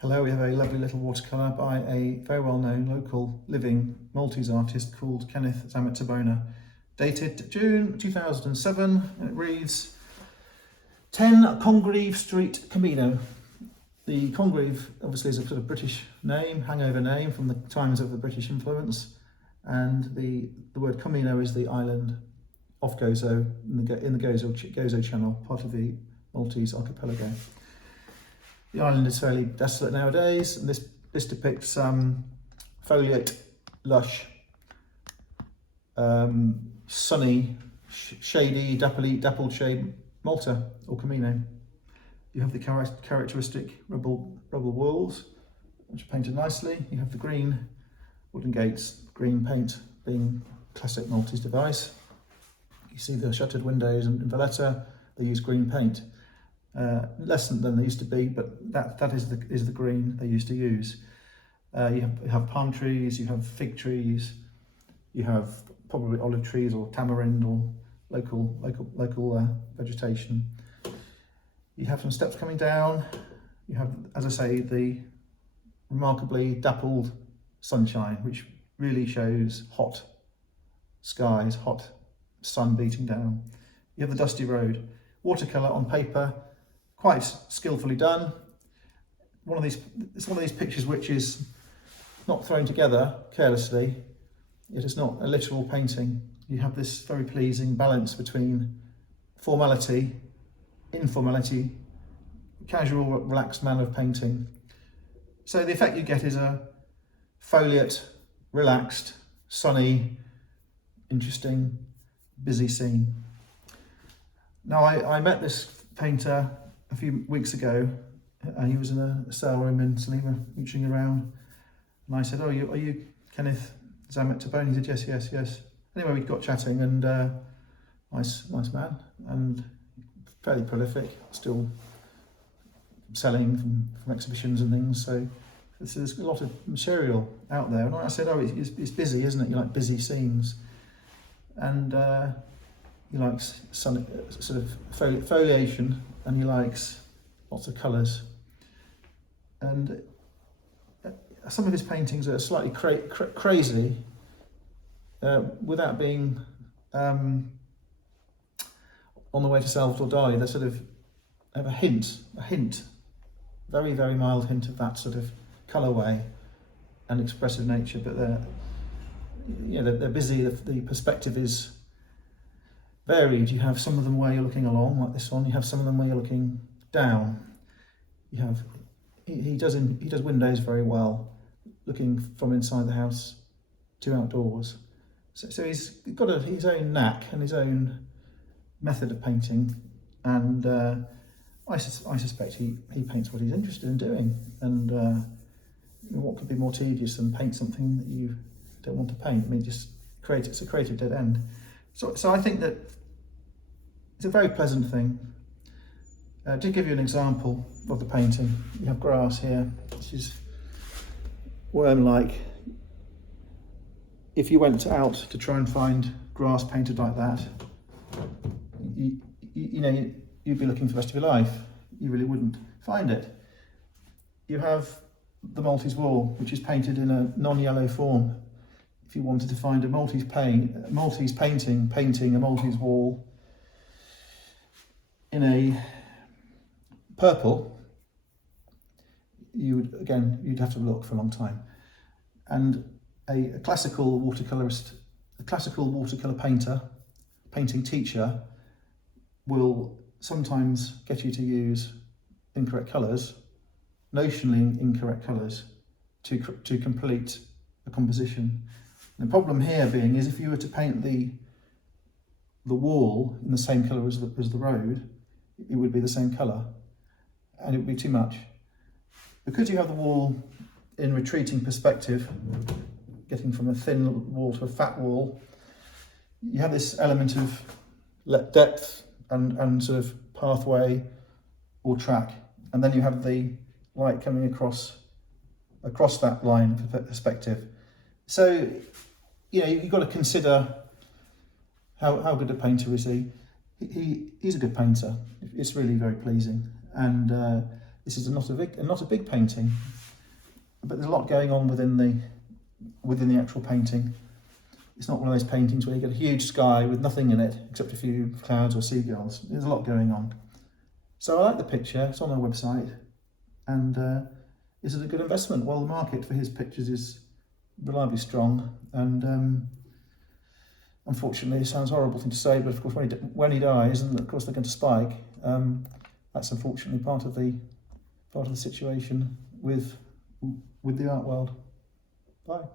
Hello, we have a lovely little watercolour by a very well-known local living Maltese artist called Kenneth Zammit Tabona, dated June 2007, and it reads 10 Congreve Street, COMINO. The Congreve obviously is a sort of British name, hangover name from the times of the British influence, and the word COMINO is the island off Gozo, in the Gozo Channel, part of the Maltese archipelago. The island is fairly desolate nowadays, and this depicts foliate, lush, sunny, shady, dappled shade Malta or COMINO. You have the characteristic rubble walls, which are painted nicely. You have the green wooden gates, green paint being classic Maltese device. You see the shuttered windows, and in Valletta they use green paint. Less than they used to be, but that is the green they used to use. You have palm trees, you have fig trees, you have probably olive trees or tamarind or local vegetation. You have some steps coming down. You have, as I say, the remarkably dappled sunshine, which really shows hot skies, hot sun beating down. You have the dusty road. Watercolour on paper, quite skillfully done. It's one of these pictures which is not thrown together carelessly. It is not a literal painting. You have this very pleasing balance between formality, informality, casual, relaxed manner of painting. So the effect you get is a foliate, relaxed, sunny, interesting, busy scene. Now I met this painter a few weeks ago. He was in a sale room in Salima, reaching around, and I said, "Oh, are you Kenneth Zammit Tabona?" He said, "Yes." Anyway, we got chatting, and nice man, and fairly prolific, still selling from exhibitions and things. So there's a lot of material out there. And I said, "Oh, it's busy, isn't it? You like busy scenes," and he likes sort of foliation, and he likes lots of colours. And some of his paintings are slightly crazy, without being on the way to Salvador Dali. They sort of have a hint, very, very mild hint of that sort of colourway and expressive nature. But they're busy. The perspective is varied. You have some of them where you're looking along, like this one. You have some of them where you're looking down. You have he does windows very well, looking from inside the house to outdoors. So he's got his own knack and his own method of painting, and I suspect he paints what he's interested in doing. And what could be more tedious than paint something that you don't want to paint? I mean, it's a creative dead end. So I think that it's a very pleasant thing. To give you an example of the painting, you have grass here, which is worm-like. If you went out to try and find grass painted like that, you'd be looking for the rest of your life. You really wouldn't find it. You have the Maltese wall, which is painted in a non-yellow form. If you wanted to find a Maltese painting a Maltese wall in a purple, you'd have to look for a long time. And a classical watercolourist, a classical watercolour painting teacher, will sometimes get you to use incorrect colours, notionally incorrect colours, to complete a composition. And the problem here being is if you were to paint the wall in the same colour as the road, it would be the same colour, and it would be too much. Because you have the wall in retreating perspective, getting from a thin wall to a fat wall, you have this element of depth and sort of pathway or track, and then you have the light coming across that line perspective. So you've got to consider how good a painter is he. He's a good painter. It's really very pleasing, and This is not a big painting, but there's a lot going on within the actual painting. It's not one of those paintings where you get a huge sky with nothing in it except a few clouds or seagulls. There's a lot going on. So I like the picture. It's on our website, and this is a good investment. Well, the market for his pictures is reliably strong, and unfortunately, it sounds a horrible thing to say, but of course, when he dies, and of course they're going to spike. That's unfortunately part of the situation with the art world. Bye.